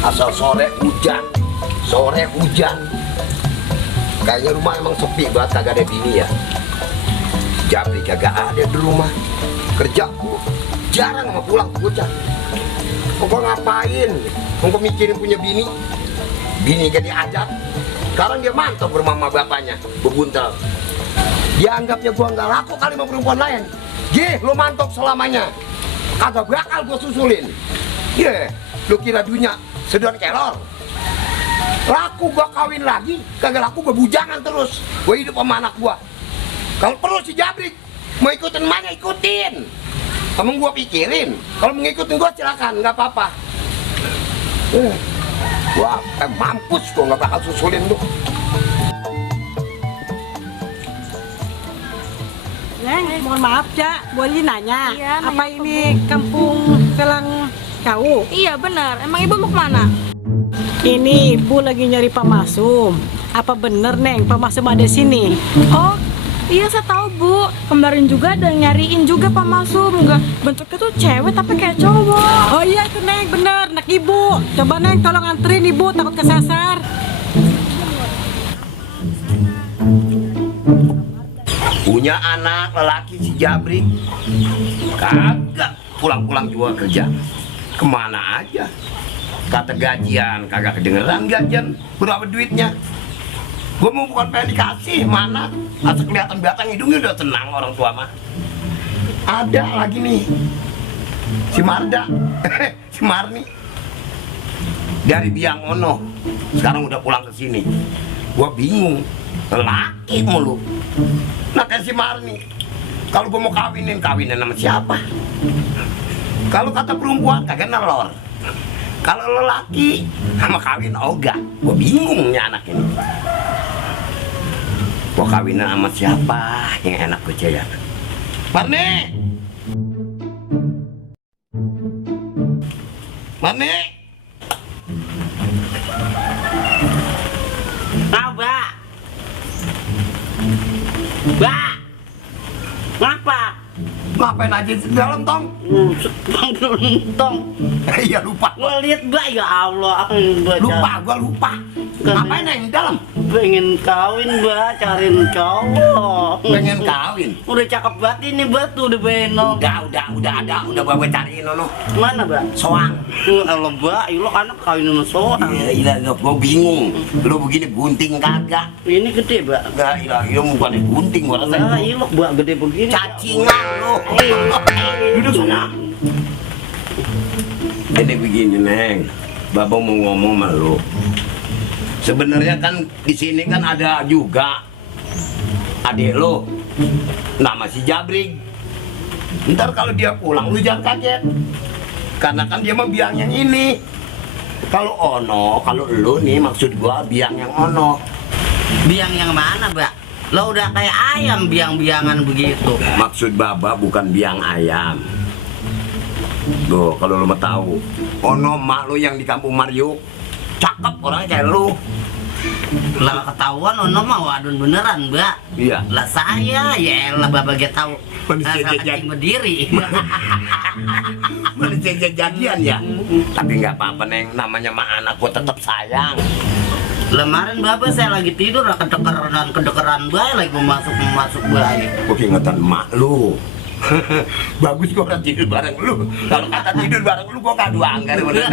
Asal sore hujan, kayaknya rumah emang sepi banget, kagak ada bini ya. Jabri kagak ada di rumah, kerja jarang mau pulang bocah. Kok ngapain? Kok mikirin punya bini gak diajak. Sekarang dia mantap bermama bapaknya, bebuntel. Dia anggapnya gua nggak laku kali sama perempuan lain. Lo mantap selamanya, kagak bakal gua susulin. Lo kira dunia seduan kelor? Laku gua kawin lagi, kagak laku gua bujangan terus. Gua hidup sama anak gua. Kalau perlu si Jabrik mau ikutin emaknya, ikutin. Emang gua pikirin, kalau mau ngikutin gua silakan, nggak apa-apa. Gua mampus, gua nggak bakal susulin lu. Neng, mohon maaf Cak, boleh nanya, Iya, apa nanya ini kampung Kelang Kau? Iya benar, emang ibu mau kemana? Ini ibu lagi nyari Pak Masum. Apa bener Neng, Pak Masum ada sini? Oh iya saya tahu bu, kemarin juga ada nyariin juga Pak Masum. Enggak, bentuknya tuh cewek tapi kayak cowok. Oh iya itu Neng, bener, anak ibu. Coba Neng tolong anterin ibu, takut kesasar. Punya anak lelaki si Jabrik, kagak pulang-pulang juga kerja. Kemana aja? Kata gajian, kagak kedengeran gajian. Berapa duitnya? Gue mau bukan pengen dikasih, mana? Asal kelihatan batang hidungnya udah tenang orang tua mah. Ada lagi nih, si Marda, si Marni dari Biang Ono, sekarang udah pulang ke sini. Gue bingung, laki mulu. Nah kayak si Marni, kalau gue mau kawinin sama siapa? Kalau kata perempuan kagak nelor. Kalau lelaki sama kawin ogah. Gue bingung nih anak ini. Gue kawinan sama siapa yang enak gue ya? Marni, Marni. Mbak. Mbak. Ngapa? Ngapain aja di dalam, Tong? Tong. Iya lupa. Ngeliat Mbak, ya Allah, aku baca. Gua lupa. Ngapain yang di dalam? Pengen kawin Mbak, cariin cowok. Pengen kawin? Udah cakep banget ini Mbak tuh, udah beno. Udah ada, udah bawa cariin ono. Mana Mbak? Soang. Allah Mbak, lo anak kawin sama soang. Iya, gua bingung. Lu begini gunting kagak? Ini gede Mbak. Enggak, iya bukan gunting gua rasa. Nah, iya Mbak, gede begini. Cacingan lu. Duduk sana. Ini begini, Neng. Bapak mau ngomong sama lu. Sebenarnya kan di sini kan ada juga adik lo, nama si Jabrik. Ntar kalau dia pulang lu jangan kaget, karena kan dia mah biang yang ini. Kalau Ono, kalau lu nih maksud gua biang yang Ono. Biang yang mana Mbak? Lo udah kayak ayam biang-biangan begitu. Maksud Baba bukan biang ayam. Loh, kalau lu mau tahu, Ono mak lu yang di kampung Mario, cakep orangnya kayak lu. Lah ketahuan Ono mah wadon beneran Mbak. Iya. Lah saya ya elah Bapak gak tahu. Manusia Asal jajan. kencing berdiri. Manusia jadian ya. Tapi nggak apa-apa, Neng, namanya mah anak gua tetap sayang. Lemarin Bapak saya lagi tidur lah kedekeran bayi lagi masuk bayi. Gua ingetan emak lu. Bagus gua pernah tidur bareng lu. Kalau kata tidur bareng lu gua kado anggar bener.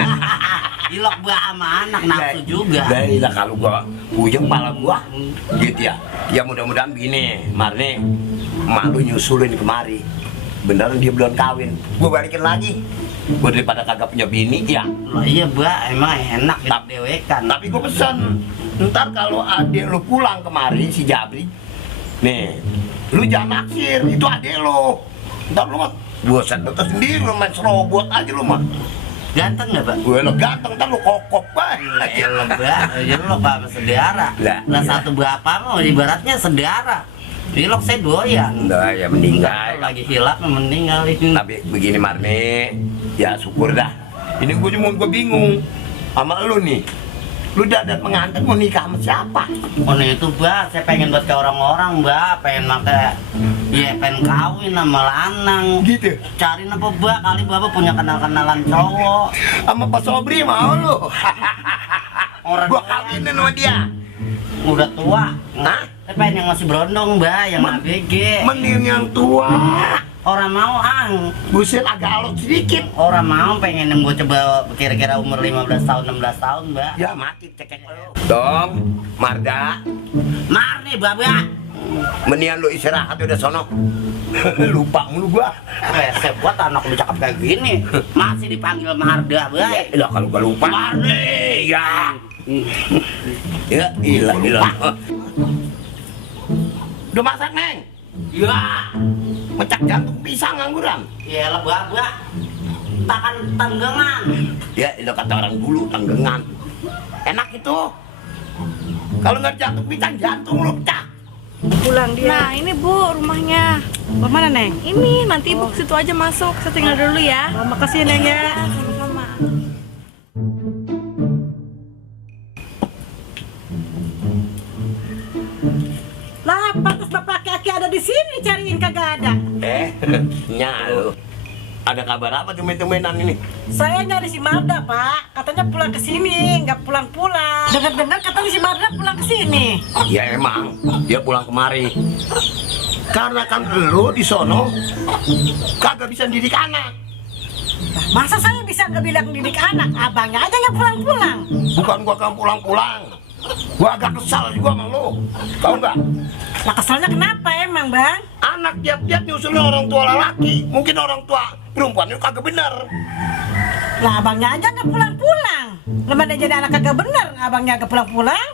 Ilok Mbak sama anak nafsu juga. Lah kalau gua puyeng malah gua gitu ya. Ya mudah-mudahan begini, Marni, emak lu nyusulin kemari. Beneran dia belum kawin, gua balikin lagi. Gua daripada kagak punya bini ya. Lah iya Mbak, emang enak hidup dewekan. Tapi gua pesen, ntar kalau adik lu pulang kemari si Jabri, nih, lu jangan naksir, itu adik lu. Ntar lu mah buset betul sendiri, lu main serobot aja lu mah. Ganteng nggak Pak? Gue lo ganteng, ntar lu kokop Ya banget. Mbak, ya lo apa saudara? Lah, Lah iya. satu bapak mau ibaratnya saudara. Ilok saya doyan. Nah, ya meninggal. Lagi hilap meninggal ini. Tapi begini Marni, ya syukur dah. Ini gue bingung sama lu nih. Lu dadat mengantar mau nikah sama siapa? Oh itu Mbak, saya pengen buat ke orang-orang Mbak, pengen make, ya pengen kawin sama lanang. Gitu. Cariin apa Mbak, kali Bapak punya kenal-kenalan cowok. Sama Pak Sobri mau lu. Orang Gua tua kawinin sama dia. udah tua. Hah? Saya pengen yang masih berondong Mbak, yang ABG. Mending yang tua. Orang mau Buset agak alot sedikit. orang mau pengen yang gue coba kira-kira umur 15 tahun, 16 tahun Mbak. Ya mati cekek lu. Dong, Marda. Mar nih Bapak. Mendingan lu istirahat udah sono. Lupa mulu gua. Resep buat anak lu cakep kayak gini. Masih dipanggil Marda, Bay. Ya kalau gua lupa. Mardi, ya. Ya, hilang. Udah masak, Neng? Ya. Mecak jantung pisang angguran. Ya lah Bapak. Takan tenggengan. Ya, itu kata orang dulu, tenggengan. Enak itu. Kalau nggak jantung pisang, jantung lu pecah. Pulang dia. Nah ini Bu rumahnya. Kemana Neng? Ini nanti Ibu ke situ aja masuk. Saya tinggal dulu ya. Oh, makasih Neng ya. Sama-sama. Lah, pantas bapak kaki ada di sini cariin kagak ada. Nyalu. Ada kabar apa tumen-tumenan ini? Saya nyari si Marda, Pak. Katanya pulang ke sini, nggak pulang-pulang. Dengar-dengar katanya si Marda pulang ke sini. Ya emang, dia pulang kemari. Karena kan lu di sono kagak bisa didik anak. Masa saya bisa nggak bilang didik anak? Abangnya aja nggak pulang-pulang. Bukan gua kan pulang-pulang. Gua agak kesal juga sama lu. Tahu nggak? Lah kesalnya kenapa emang, Bang? Anak tiap-tiap nyusulnya orang tua lelaki. Mungkin orang tua perempuan itu kagak bener. Lah abangnya aja nggak pulang-pulang. Lemana jadi anak kagak bener, abangnya nggak pulang-pulang.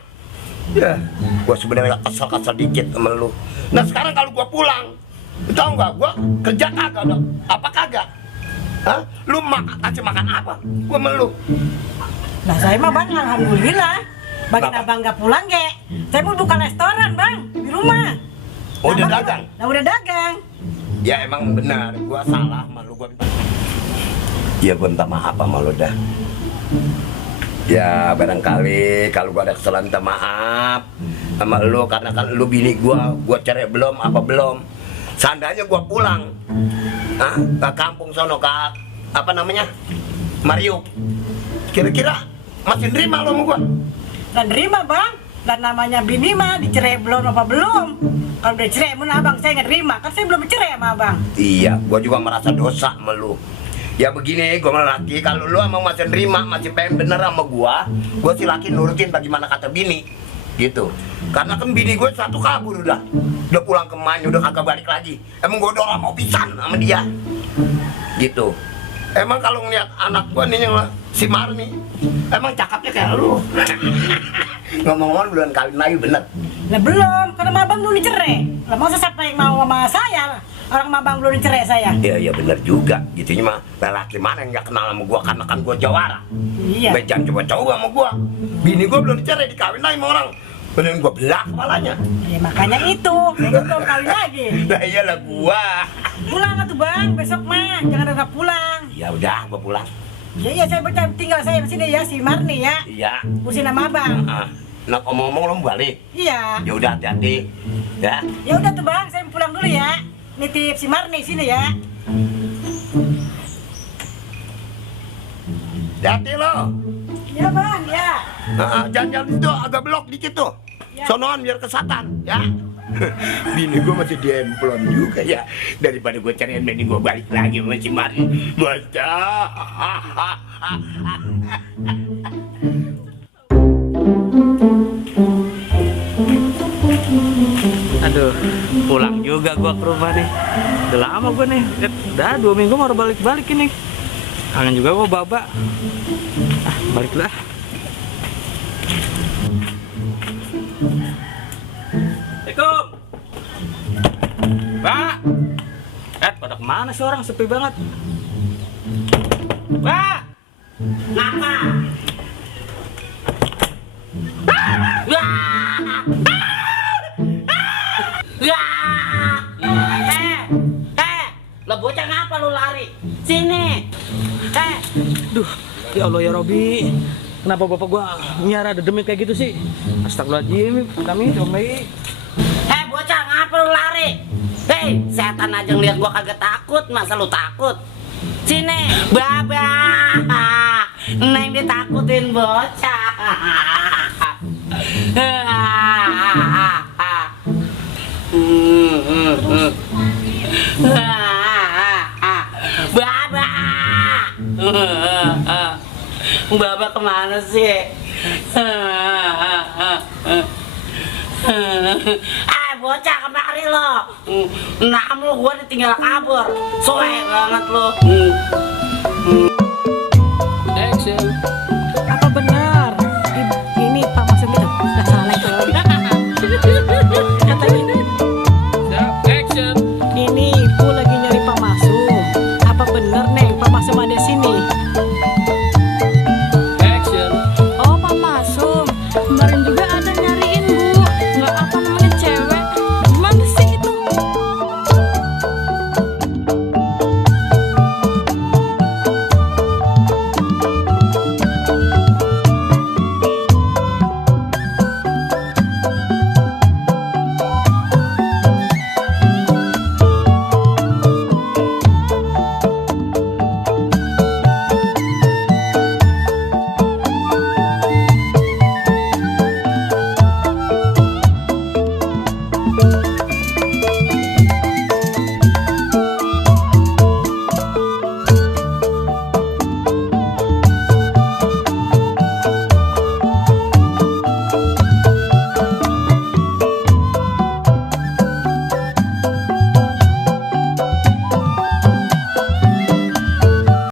Ya, gua sebenarnya kesal-kesal dikit sama lu. Nah sekarang kalau gua pulang, tahu nggak? Gua kerja kagak dong? Apa kagak? Hah? Lu kasih makan apa? Gua sama lu. Lah saya mah Bang, alhamdulillah. Bagian Kenapa? abang nggak pulang, Ge. Saya mau buka restoran, Bang, di rumah. Oh, udah Abang dagang? Lah udah dagang. Ya emang benar, gua salah sama lu, gua minta. Ya gua minta maaf sama lu dah. Ya barangkali kalau gua ada kesalahan minta maaf sama lu karena kan lu bini gua cerai belum apa belum. Seandainya gua pulang, ke kampung sono ke apa namanya Mario, kira-kira masih nerima lu sama gua? Dan nerima, Bang. Dan namanya bini mah dicerai belum apa belum. Kalau udah cerai mun abang saya nggak terima, kan saya belum cerai sama abang. Iya, gua juga merasa dosa sama lu. Ya begini, gua laki kalau lu emang masih nerima, masih pengen bener sama gua silakin nurutin bagaimana kata bini. Gitu. Karena kan bini gue satu kabur udah pulang ke Manyu, udah kagak balik lagi. Emang gua udah mau pisan sama dia. Gitu. Emang kalau ngeliat anak gua nih yang si Marni, emang cakepnya kayak lu. Ngomong-ngomong belum kawin lagi bener. Lah belum, karena abang belum dicerai. Lah masa siapa yang mau sama saya? Orang abang belum dicerai saya. Iya bener juga. Gitunya mah lelaki mana yang nggak kenal sama gua karena kan gua jawara. Iya. Jangan coba-coba sama gua. Bini gua belum dicerai, dikawin lagi sama orang. Beneran gua belah kepalanya. Ya makanya itu, saya belum kawin lagi. Lah iyalah gua. Pulang atuh Bang, besok mah jangan ada pulang. Ya udah gua pulang. Iya saya tinggal saya di sini ya si Marni ya. Iya. Urusin sama abang. Nah ngomong-ngomong lo mau balik. Iya. Ya udah hati-hati. Ya. Ya udah tuh Bang, saya pulang dulu ya. Nitip si Marni sini ya. Hati lo. Ya Bang, ya. Jangan itu agak belok dikit tuh. Ya. Sonoan biar kesatan, ya. Bini gue masih diemplon juga ya. Daripada gue cariin bini gue balik lagi sama si Mari. Bocah. Aduh, pulang juga gua ke rumah nih. Udah lama gua nih. Udah 2 minggu baru balik-balik ini. Kangen juga gua baba. Balik lah. Assalamualaikum. Pak. Pada kemana sih orang sepi banget? Pak. Kenapa? Lo bocah ngapa lu lari? Sini. Duh, ya Allah ya Robi. Kenapa bapak gua nyara ada demi kayak gitu sih? Astagfirullahaladzim, kami cobai. Bocah, ngapa lu lari? Hei, setan aja ngeliat gua kagak takut, masa lu takut? Sini, Baba. Neng ditakutin bocah. Baba. Baba kemana sih? Bocah kemari lo. Nam lo gua ditinggal kabur. Soe banget lo. Action.